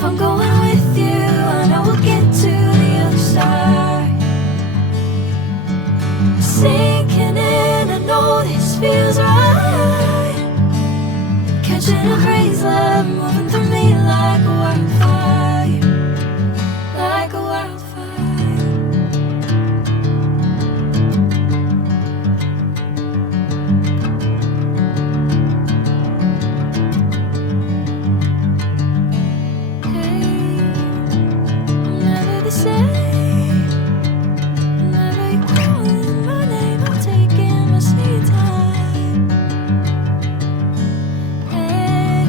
If I'm going with you, I know we'll get to the other side. Sinking in, I know this feels right. Catching a breeze, love moving through me like a wildfire, like a wildfire. Hey, I'm never the same. Whenever you're calling my name, I'm taking my sweet time. Hey,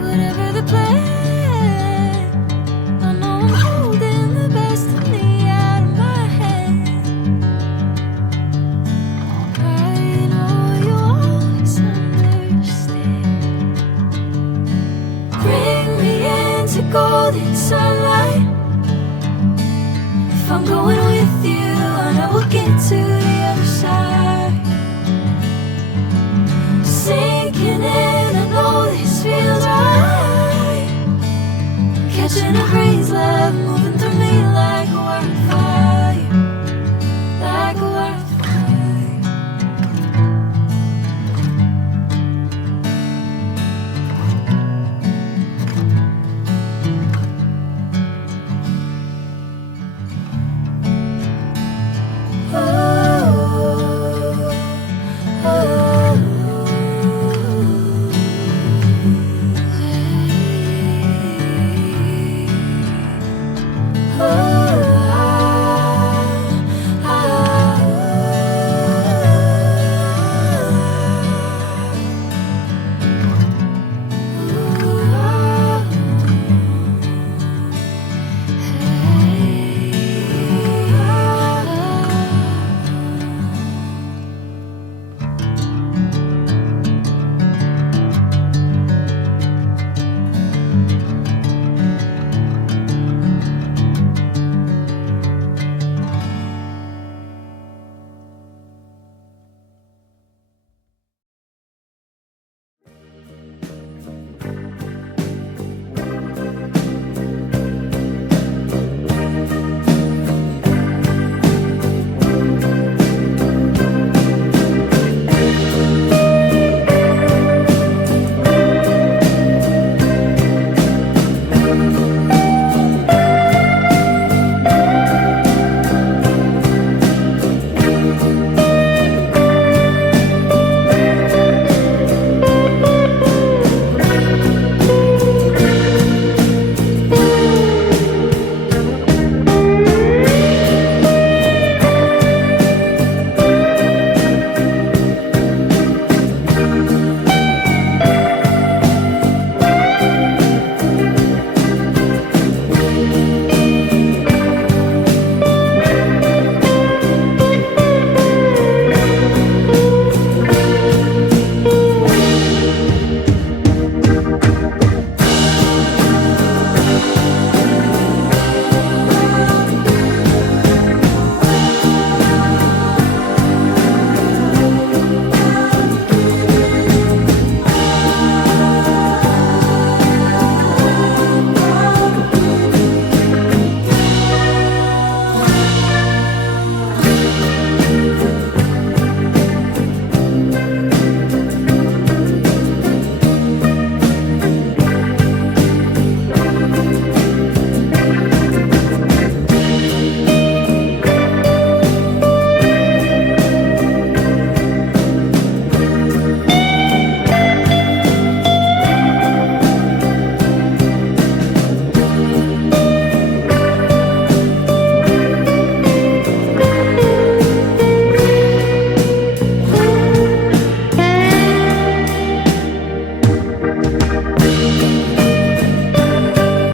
whatever the plan, I know I'm holding the best of me out of my hand. I know you always understand. Bring me into golden sunlight. If I'm going with you, I know we'll get to the other side. Sinking in, I know this feels right.